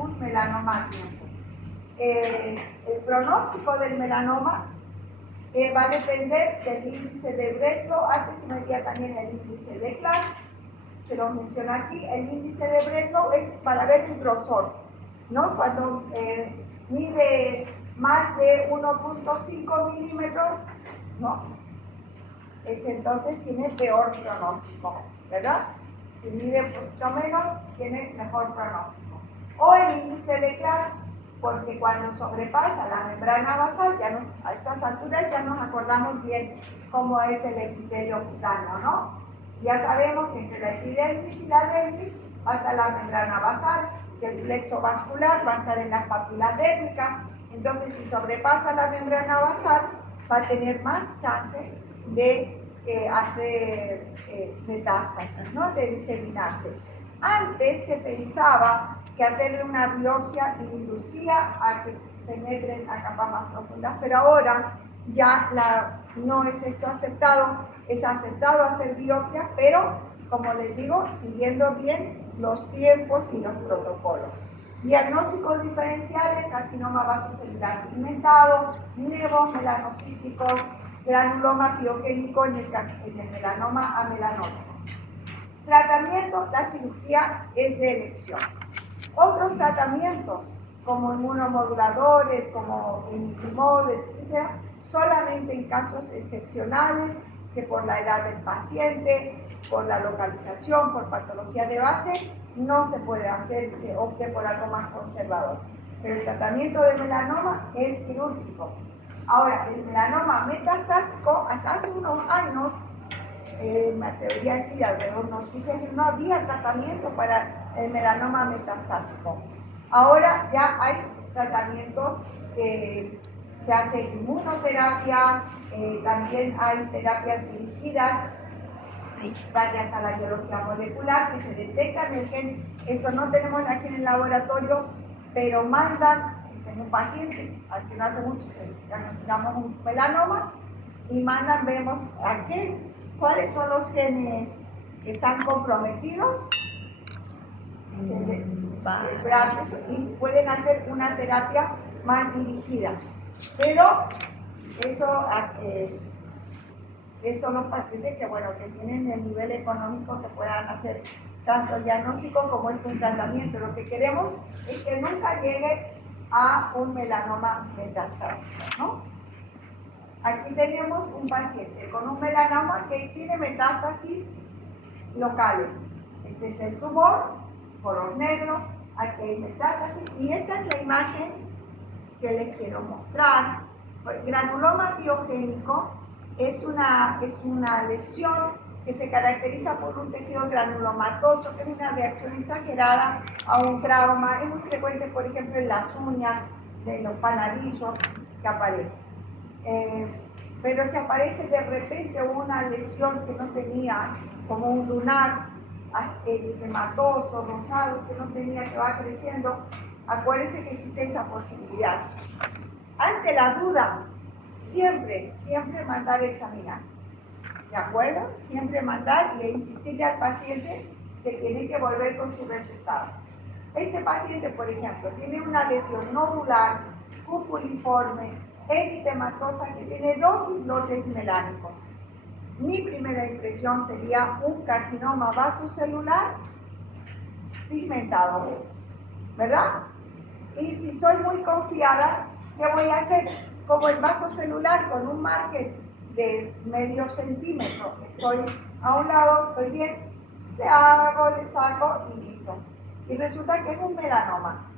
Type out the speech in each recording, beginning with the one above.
un melanoma a tiempo. El pronóstico del melanoma va a depender del índice de Breslow. Antes se medía también el índice de Clark, se lo menciona aquí. El índice de Breslow es para ver el grosor, ¿no? Cuando mide más de 1.5 milímetros, ¿no? Entonces tiene peor pronóstico, ¿verdad? Si mide mucho menos, tiene mejor pronóstico. O el índice de Clark, porque cuando sobrepasa la membrana basal, a estas alturas ya nos acordamos bien cómo es el epitelio cutáneo, ¿no? Ya sabemos que entre la epidermis y la dermis va a estar la membrana basal, que el plexo vascular va a estar en las papilas dérmicas. Entonces, si sobrepasa la membrana basal, va a tener más chance de hacer metástasis, ¿no? De diseminarse. Antes se pensaba que hacerle una biopsia inducía a que penetren a capas más profundas, pero ahora ya no es esto aceptado, es aceptado hacer biopsias, pero como les digo, siguiendo bien los tiempos y los protocolos. Diagnósticos diferenciales: carcinoma vasocelular pigmentado, nevos melanocíticos, granuloma piogénico en el melanoma amelanótico. Tratamiento: la cirugía es de elección. Otros tratamientos, como inmunomoduladores, como imitimod, etc., solamente en casos excepcionales, que por la edad del paciente, por la localización, por patología de base, no se puede hacer y se opte por algo más conservador. Pero el tratamiento de melanoma es quirúrgico. Ahora, el melanoma metastásico, hasta hace unos años, me atrevería a decir alrededor de unos 15 años, no había tratamiento para el melanoma metastásico. Ahora ya hay tratamientos que se hace inmunoterapia, también hay terapias dirigidas gracias a la biología molecular, que se detectan el gen. Eso no tenemos aquí en el laboratorio, pero mandan, tengo un paciente al que no hace mucho se diagnosticamos un melanoma, y mandan, vemos cuáles son los genes que están comprometidos, y pueden hacer una terapia más dirigida. Pero eso los pacientes que tienen el nivel económico que puedan hacer tanto el diagnóstico como un tratamiento. Lo que queremos es que nunca llegue a un melanoma metastásico, ¿no? Aquí tenemos un paciente con un melanoma que tiene metástasis locales. Este es el tumor, color negro, aquí hay metástasis, y esta es la imagen que les quiero mostrar. Granuloma piogénico es una lesión que se caracteriza por un tejido granulomatoso, que es una reacción exagerada a un trauma. Es muy frecuente, por ejemplo, en las uñas de los panadillos que aparecen. Pero si aparece de repente una lesión que no tenía, como un lunar edematoso, rosado, que no tenía, que va creciendo, acuérdense que existe esa posibilidad. Ante la duda, siempre mandar a examinar, ¿de acuerdo? Siempre mandar y insistirle al paciente que tiene que volver con su resultado. Este paciente, por ejemplo, tiene una lesión nodular, cupuliforme, eritematosa, que tiene 2 islotes melánicos. Mi primera impresión sería un carcinoma vasocelular pigmentado, ¿verdad? Y si soy muy confiada, ¿qué voy a hacer? Como el vasocelular con un margen de medio centímetro, estoy a un lado, estoy bien, le saco y listo. Y resulta que es un melanoma.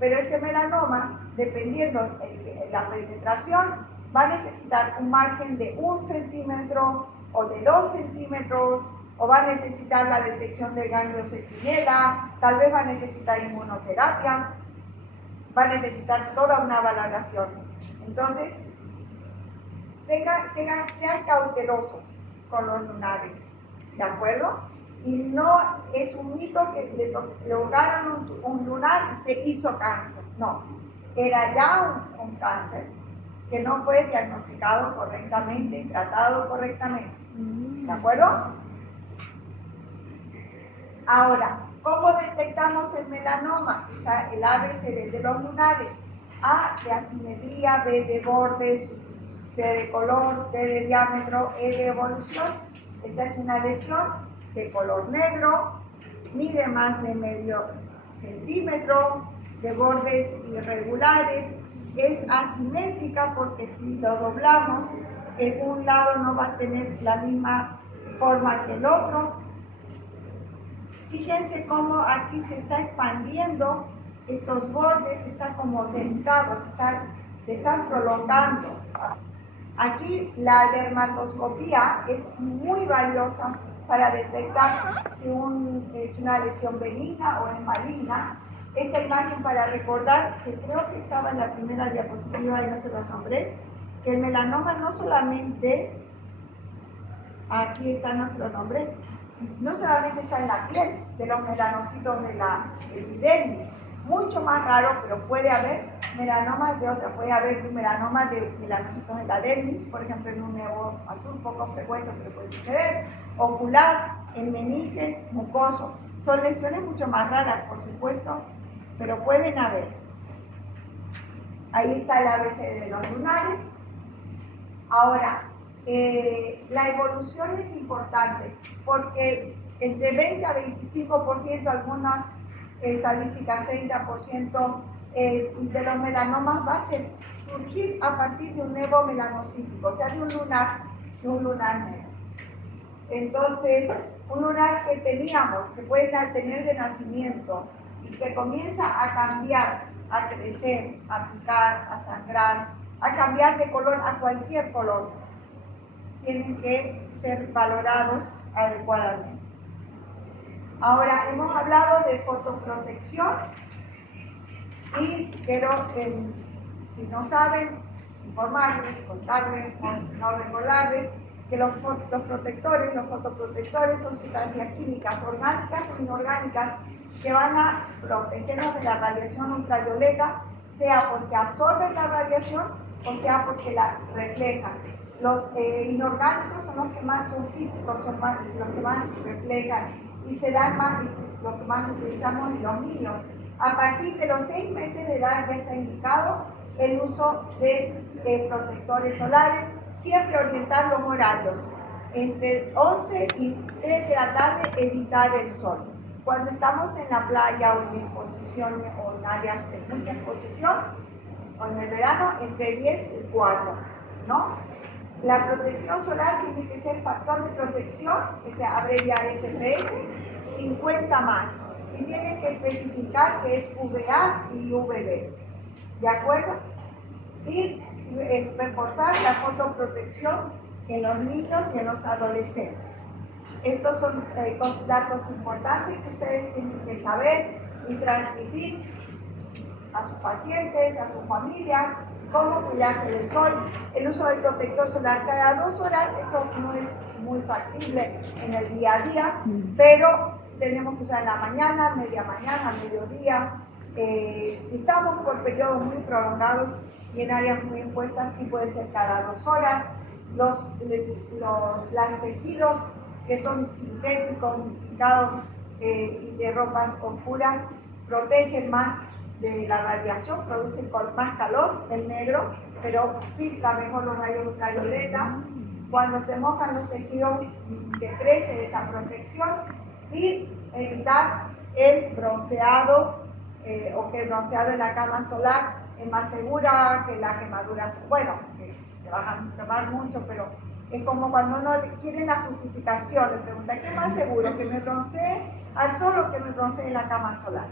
Pero este melanoma, dependiendo de la penetración, va a necesitar un margen de 1 centímetro o de 2 centímetros, o va a necesitar la detección del ganglio centinela, tal vez va a necesitar inmunoterapia, va a necesitar toda una valoración. Entonces, sean cautelosos con los lunares, ¿de acuerdo? Y no es un mito que le lograron un lunar y se hizo cáncer. No, era ya un cáncer que no fue diagnosticado correctamente y tratado correctamente. ¿De acuerdo? Ahora, ¿Cómo detectamos el melanoma? El ABCD de los lunares. A de asimetría, B de bordes, C de color, D de diámetro, E de evolución. Esta es una lesión de color negro, mide más de medio centímetro, de bordes irregulares, es asimétrica porque si lo doblamos, en un lado no va a tener la misma forma que el otro. Fíjense cómo aquí se está expandiendo, estos bordes están como dentados, se están prolongando. Aquí la dermatoscopía es muy valiosa para detectar si es una lesión benigna o es maligna. Esta imagen para recordar, que creo que estaba en la primera diapositiva y no se lo nombré, que el melanoma no solamente, aquí está nuestro nombre, no solamente está en la piel de los melanocitos de la epidermis, mucho más raro, pero puede haber melanomas de otra, puede haber melanomas de melanocitos de la dermis, por ejemplo en un nevo azul, poco frecuente, pero puede suceder, ocular, en meninges, mucoso. Son lesiones mucho más raras, por supuesto, pero pueden haber. Ahí está el ABC de los lunares. Ahora, la evolución es importante porque entre 20 a 25%, algunas estadísticas 30% de los melanomas va a surgir a partir de un nevo melanocítico, o sea, de un lunar negro. Entonces, un lunar que teníamos, que puede tener de nacimiento y que comienza a cambiar, a crecer, a picar, a sangrar, a cambiar de color a cualquier color, tienen que ser valorados adecuadamente. Ahora, hemos hablado de fotoprotección y quiero, si no saben, informarles, contarles, o si no recordarles, que los fotoprotectores son sustancias químicas orgánicas o inorgánicas que van a protegernos de la radiación ultravioleta, sea porque absorben la radiación o sea porque la reflejan. Los inorgánicos son los que más son físicos, son los que más reflejan y se dan más, lo que más utilizamos en los niños. A partir de los 6 meses de edad ya está indicado el uso de protectores solares, siempre orientar los horarios. Entre 11 y 3 de la tarde evitar el sol. Cuando estamos en la playa o en exposiciones o en áreas de mucha exposición, o en el verano, entre 10 y 4, ¿no? La protección solar tiene que ser factor de protección, que se abrevia FPS, 50 más. Y tiene que especificar que es VA y VB. ¿De acuerdo? Y reforzar la fotoprotección en los niños y en los adolescentes. Estos son datos importantes que ustedes tienen que saber y transmitir a sus pacientes, a sus familias, cómo cuidarse del sol. El uso del protector solar cada 2 horas, eso no es muy factible en el día a día, pero tenemos que usar en la mañana, media mañana, mediodía. Si estamos por periodos muy prolongados y en áreas muy expuestas, sí puede ser cada 2 horas. Los tejidos que son sintéticos, implicados y de ropas oscuras, protegen más de la radiación, producen más calor, el negro, pero filtra mejor los rayos ultravioleta. Cuando se mojan los tejidos, decrece esa protección y evitar el bronceado o que el bronceado en la cama solar es más segura que la quemadura. Bueno, que te vas a quemar mucho, pero es como cuando uno quiere la justificación, le pregunta, ¿qué es más seguro, que me broncee al sol o que me broncee en la cama solar?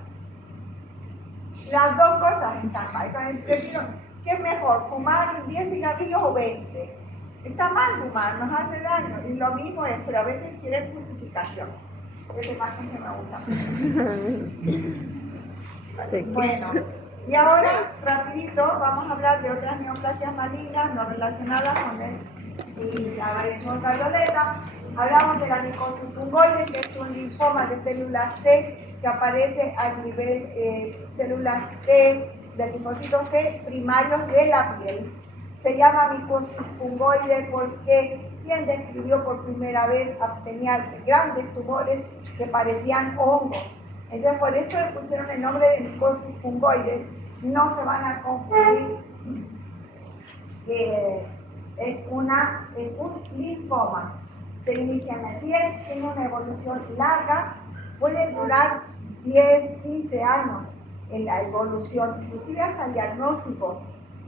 Las dos cosas están mal. ¿Qué es mejor, fumar 10 cigarrillos o 20? Está mal fumar, nos hace daño. Y lo mismo es, pero a veces quieren justificación. Es la imagen que me gusta. Sí. Bueno, y ahora, rapidito, vamos a hablar de otras neoplasias malignas no relacionadas con la radiación ultravioleta. Hablamos de la micosis fungoide, que es un linfoma de células T que aparece a nivel células T, de linfocitos T primarios de la piel. Se llama micosis fungoide porque quien describió por primera vez tenía grandes tumores que parecían hongos. Entonces, por eso le pusieron el nombre de micosis fungoides. No se van a confundir que es un linfoma. Se inicia en la piel, tiene una evolución larga, puede durar 10, 15 años en la evolución, inclusive hasta el diagnóstico.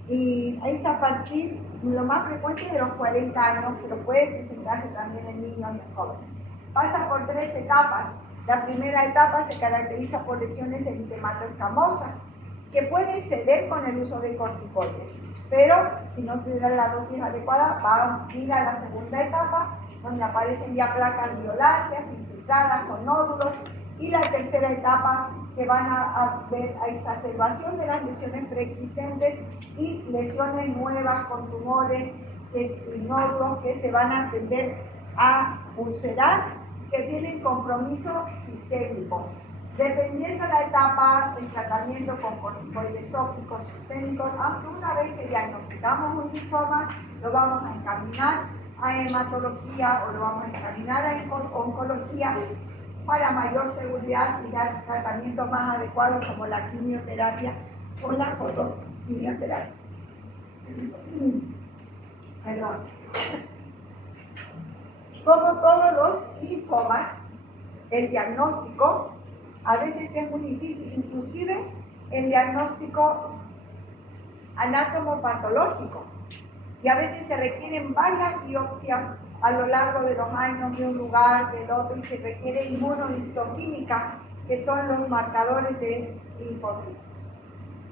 Y es a partir, lo más frecuente, de los 40 años, pero puede presentarse también en niños y en jóvenes. Pasa por 3 etapas. La primera etapa se caracteriza por lesiones eritematoescamosas, que pueden ceder con el uso de corticoides, pero si no se da la dosis adecuada, va a ir a la segunda etapa, donde aparecen ya placas violáceas, infiltradas con nódulos, y la tercera etapa, que van a ver a exacerbación de las lesiones preexistentes y lesiones nuevas con tumores y nódulos que se van a tender a ulcerar, que tienen compromiso sistémico. Dependiendo de la etapa, el tratamiento con corticoides tópicos sistémicos, aunque una vez que diagnosticamos un linfoma, lo vamos a encaminar a hematología o lo vamos a encaminar a oncología para mayor seguridad y dar tratamientos más adecuados como la quimioterapia o la fotoquimioterapia. Perdón. Como todos los linfomas, el diagnóstico a veces es muy difícil, inclusive el diagnóstico anatomopatológico, y a veces se requieren varias biopsias a lo largo de los años de un lugar, del otro, y se requiere inmunohistoquímica, que son los marcadores de linfocitos.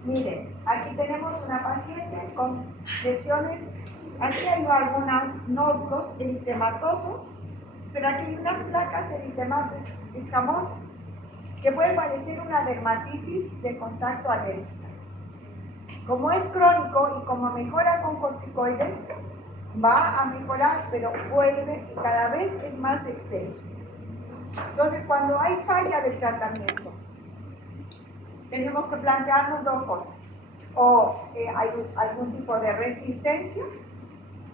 Miren, aquí tenemos una paciente con lesiones, aquí hay algunos nódulos eritematosos, pero aquí hay unas placas eritematoescamosas, que puede parecer una dermatitis de contacto alérgica. Como es crónico y como mejora con corticoides, va a mejorar, pero vuelve y cada vez es más extenso. Entonces, cuando hay falla del tratamiento, tenemos que plantearnos dos cosas. O hay algún tipo de resistencia,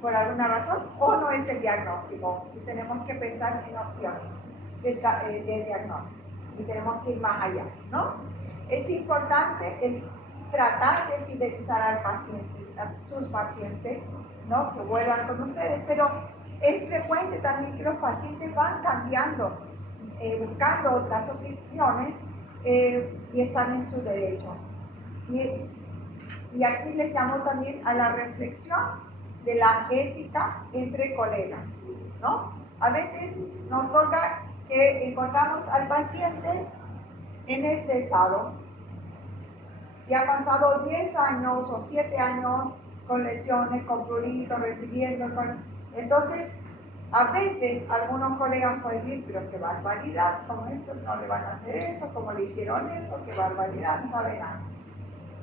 por alguna razón, o no es el diagnóstico. Y tenemos que pensar en opciones de diagnóstico. Y tenemos que ir más allá, ¿no? Es importante el tratar de fidelizar al paciente, a sus pacientes, ¿no? Que vuelvan con ustedes, pero es frecuente también que los pacientes van cambiando, buscando otras opiniones y están en su derecho. Y aquí les llamo también a la reflexión de la ética entre colegas, ¿no? A veces nos toca que encontramos al paciente en este estado y ha pasado 10 años o 7 años con lesiones, con prurito, recibiendo. Entonces, a veces algunos colegas pueden decir, pero qué barbaridad, como esto no le van a hacer esto, como le hicieron esto, qué barbaridad, no sabe nada.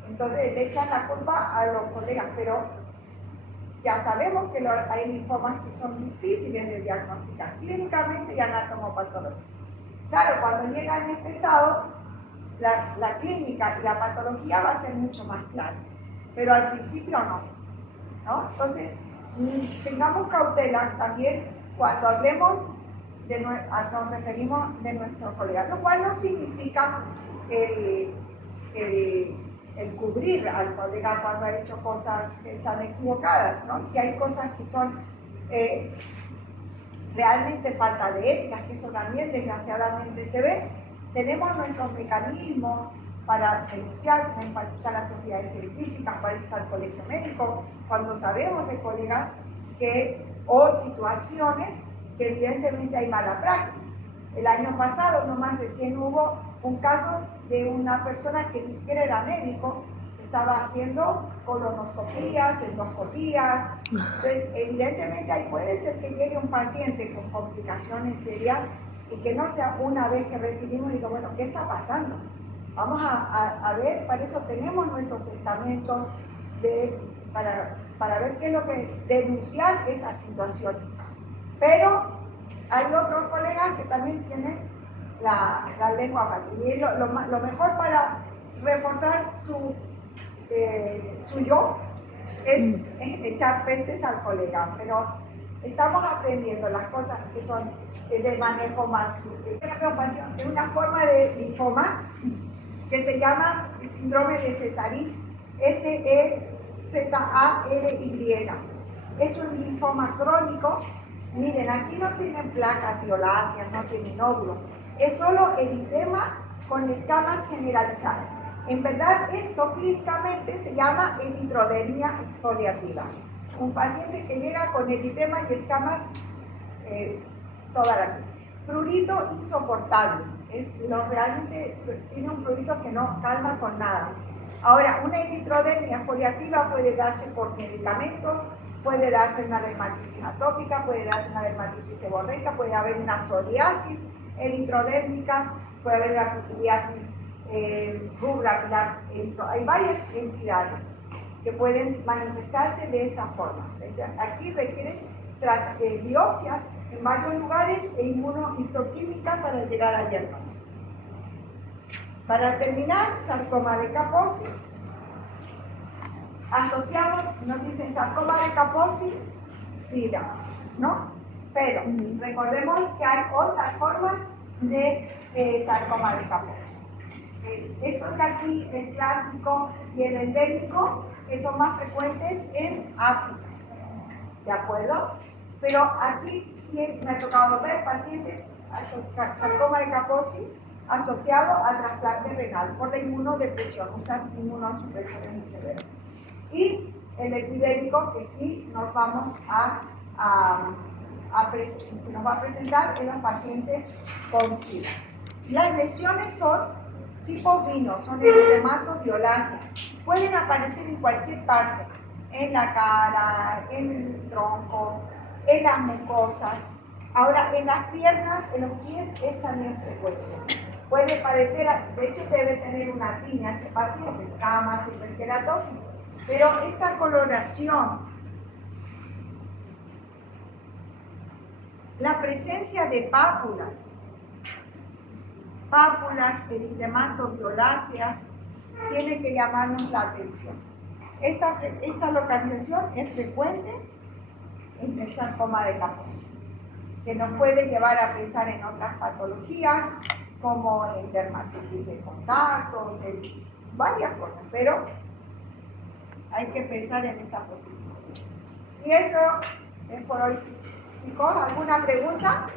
Entonces le echan la culpa a los colegas, pero ya sabemos que hay linfomas que son difíciles de diagnosticar clínicamente y anatomopatológicamente. Claro, cuando llega en este estado, la clínica y la patología va a ser mucho más clara, pero al principio no. Entonces, tengamos cautela también cuando hablemos, nos referimos de nuestros colegas, lo cual no significa el cubrir al colega cuando ha hecho cosas que están equivocadas, ¿no? Si hay cosas que son realmente falta de ética, que eso también desgraciadamente se ve, tenemos nuestros mecanismos para denunciar, para eso está la sociedad científica, para eso está el colegio médico, cuando sabemos de colegas o situaciones que evidentemente hay mala praxis. El año pasado, nomás recién hubo un caso de una persona que ni siquiera era médico, que estaba haciendo colonoscopías, endoscopías. Entonces, evidentemente ahí puede ser que llegue un paciente con complicaciones serias y que no sea una vez que recibimos y digo, bueno, ¿qué está pasando? Vamos a ver, para eso tenemos nuestros estamentos para ver qué es lo que denunciar esa situación. Pero hay otros colegas que también tienen la lengua mal. Y lo mejor para reforzar su yo es echar pestes al colega. Pero Estamos aprendiendo las cosas que son de manejo más. Es una forma de linfoma que se llama síndrome de Sézary, S-E-Z-A-R-Y. Es un linfoma crónico. Miren, aquí no tienen placas violáceas, no tienen nódulos. Es solo eritema con escamas generalizadas. En verdad, esto clínicamente se llama eritrodermia exfoliativa. Un paciente que llega con eritema y escamas toda la vida. Prurito insoportable. Realmente tiene un prurito que no calma con nada. Ahora, una eritrodermia foliativa puede darse por medicamentos, puede darse una dermatitis atópica, puede darse una dermatitis seborreica, puede haber una psoriasis eritrodérmica, puede haber una pitiliasis rubra pilar. Hay varias entidades que pueden manifestarse de esa forma. Aquí requieren biopsias en varios lugares e inmunohistoquímica para llegar al diagnóstico. Para terminar, sarcoma de Kaposi. Asociamos, nos dicen sarcoma de Kaposi, SIDA, ¿no? Pero recordemos que hay otras formas de sarcoma de Kaposi. Estos de aquí, el clásico y el endémico, que son más frecuentes en África, ¿de acuerdo? Pero aquí sí me ha tocado ver pacientes sarcoma de Kaposi asociado al trasplante renal por la inmunodepresión, usan inmunosupresores muy severos. Y el epidémico, que sí nos vamos se nos va a presentar en los pacientes con SIDA. Las lesiones son tipo vino, son eritemato violácea. Pueden aparecer en cualquier parte, en la cara, en el tronco, en las mucosas. Ahora, en las piernas, en los pies es también frecuente. Puede parecer, de hecho debe tener una tiña este paciente, escamas, hiperkeratosis, pero esta coloración, la presencia de pápulas, eritematos violáceas, tiene que llamarnos la atención. Esta localización es frecuente en el sarcoma de Kaposi, que nos puede llevar a pensar en otras patologías, como en dermatitis de contactos, en varias cosas, pero hay que pensar en esta posibilidad. Y eso es por hoy. Chicos, ¿alguna pregunta?